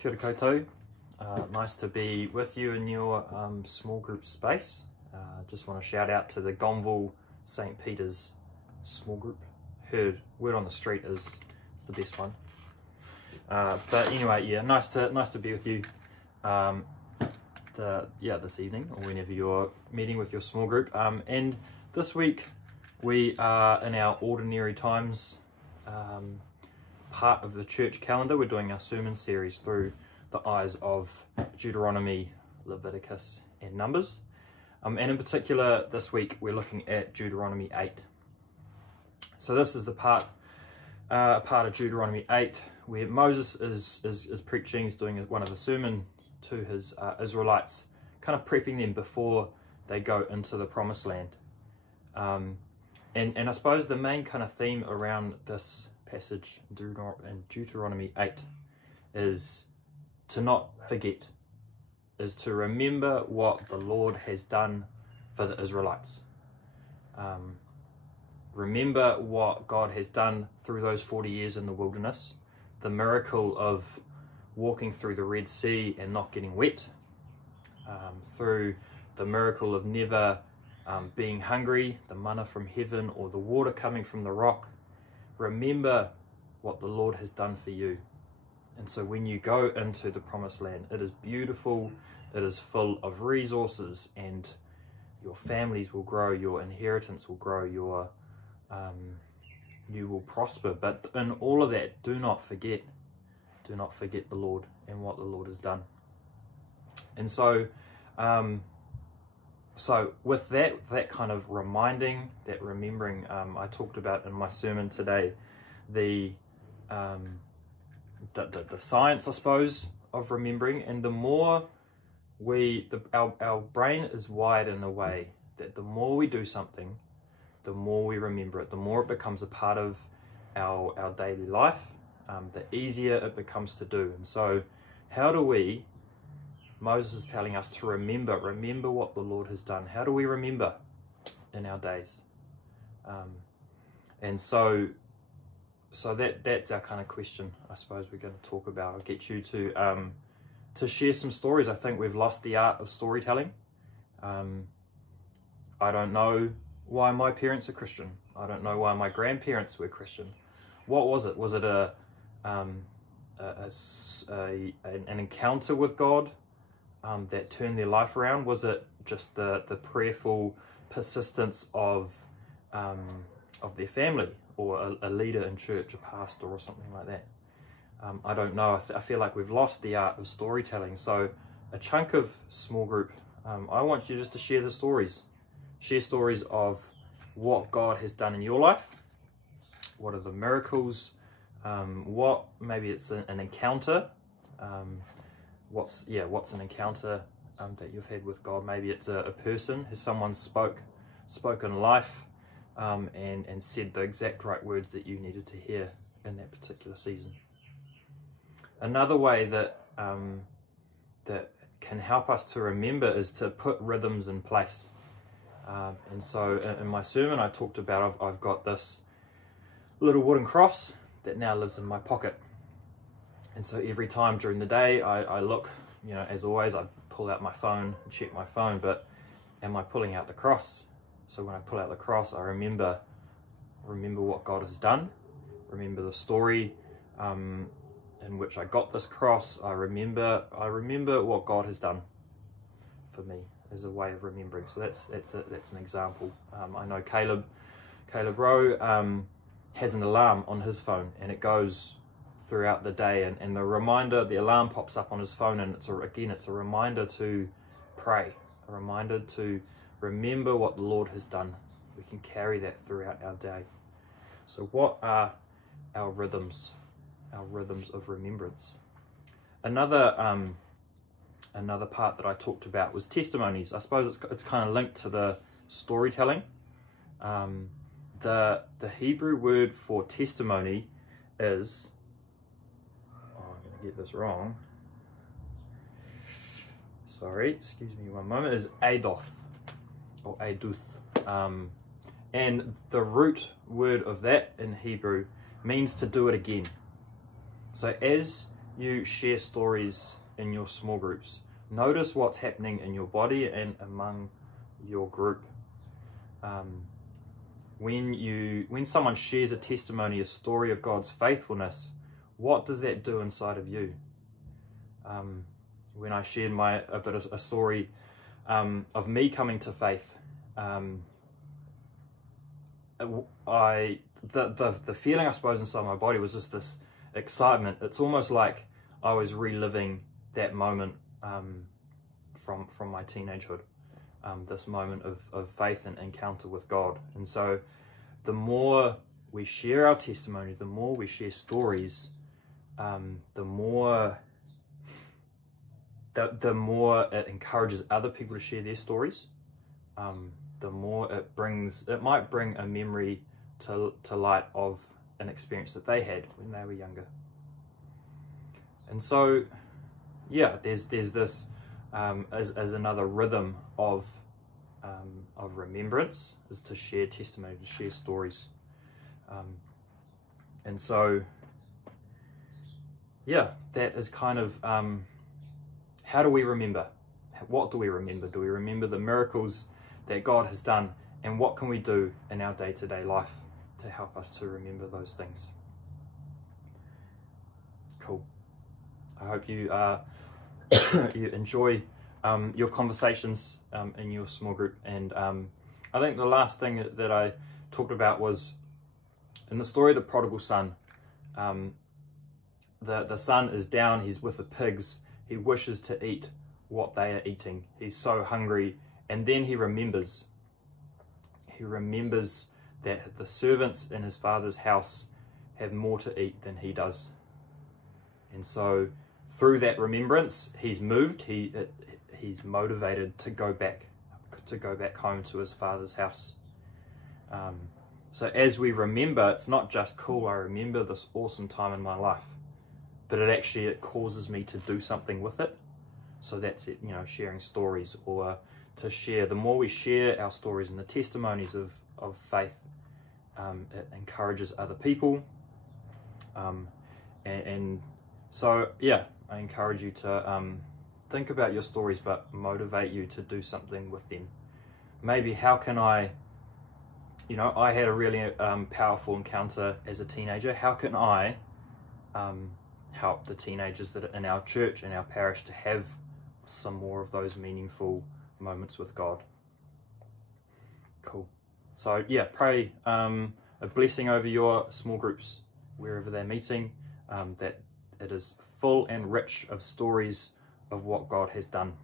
Kia ora koutou. Nice to be with you in your small group space. Just want to shout out to the Gonville St. Peter's small group. Heard word on the street is it's the best one. But anyway, yeah, nice to be with you this evening or whenever you're meeting with your small group. And this week we are in our ordinary times part of the church calendar. We're doing our sermon series through the eyes of Deuteronomy, Leviticus and Numbers. And in particular this week we're looking at Deuteronomy 8. So this is the part of Deuteronomy 8 where Moses is preaching. He's doing one of the sermon to his Israelites, kind of prepping them before they go into the promised land. And I suppose the main kind of theme around this passage in Deuteronomy 8 is to not forget, is to remember what the Lord has done for the Israelites. Remember what God has done through those 40 years in the wilderness, the miracle of walking through the Red Sea and not getting wet, through the miracle of never being hungry, the manna from heaven or the water coming from the rock. Remember what the Lord has done for you. And so when you go into the promised land, it is beautiful, it is full of resources, and your families will grow, your inheritance will grow, you will prosper. But in all of that, do not forget the Lord and what the Lord has done. And so with that kind of remembering, I talked about in my sermon today the science, I suppose, of remembering. And the more our brain is wired in a way that the more we do something, the more we remember it, the more it becomes a part of our daily life, the easier it becomes to do. And so how do we, Moses is telling us to remember what the Lord has done. How do we remember in our days? And so that's our kind of question, I suppose, we're going to talk about. I'll get you to share some stories. I think we've lost the art of storytelling. I don't know why my parents are Christian. I don't know why my grandparents were Christian. What was it? Was it an encounter with God that turned their life around? Was it just the prayerful persistence of their family, or a leader in church, a pastor or something like that? I don't know. I feel like we've lost the art of storytelling. So a chunk of small group, I want you just to share the stories. Share stories of what God has done in your life. What are the miracles? What, maybe it's an encounter. What's an encounter that you've had with God? Maybe it's a person. Has someone spoken life and said the exact right words that you needed to hear in that particular season? Another way that can help us to remember is to put rhythms in place. And so in my sermon I talked about I've got this little wooden cross that now lives in my pocket. And so every time during the day I look, as always, I pull out my phone and check my phone, but am I pulling out the cross? So when I pull out the cross, I remember what God has done, remember the story in which I got this cross. I remember what God has done for me as a way of remembering. So that's an example. I know Caleb Rowe has an alarm on his phone, and it goes throughout the day, and the alarm pops up on his phone, and it's a reminder to pray, a reminder to remember what the Lord has done. We can carry that throughout our day. So what are our rhythms of remembrance? Another part that I talked about was testimonies. I suppose it's kind of linked to the storytelling. The Hebrew word for testimony is, I'm going to get this wrong. Sorry, excuse me one moment, is adoth or aduth. And the root word of that in Hebrew means to do it again. So as you share stories in your small groups. Notice what's happening in your body and among your group. When someone shares a testimony, a story of God's faithfulness, what does that do inside of you? When I shared a story of me coming to faith, the feeling, I suppose, inside my body was just this excitement. It's almost like I was reliving that moment from my teenagehood, this moment of faith and encounter with God. And so the more we share our testimony, the more we share stories, the more it encourages other people to share their stories. The more it might bring a memory to light of an experience that they had when they were younger. And so, yeah, there's this as another rhythm of remembrance, is to share testimony, to share stories. And so, yeah, that is kind of how do we remember? What do we remember? Do we remember the miracles that God has done? And what can we do in our day-to-day life to help us to remember those things? Cool. I hope you you enjoy your conversations in your small group. And I think the last thing that I talked about was in the story of the prodigal son. The son is down, he's with the pigs, he wishes to eat what they are eating. He's so hungry, and then he remembers. He remembers that the servants in his father's house have more to eat than he does. And so through that remembrance, he's moved, he's motivated to go back home to his father's house. So as we remember, it's not just cool, I remember this awesome time in my life, but it causes me to do something with it. So that's it, sharing stories, or to share. The more we share our stories and the testimonies of faith, it encourages other people. And so, yeah, I encourage you to think about your stories, but motivate you to do something with them. Maybe how can I had a really powerful encounter as a teenager. How can I help the teenagers that are in our church, in our parish, to have some more of those meaningful moments with God? Cool. So yeah, pray a blessing over your small groups, wherever they're meeting, that it is full and rich of stories of what God has done.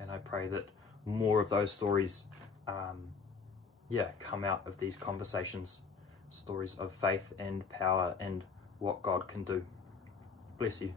And I pray that more of those stories come out of these conversations, stories of faith and power and what God can do. Bless you.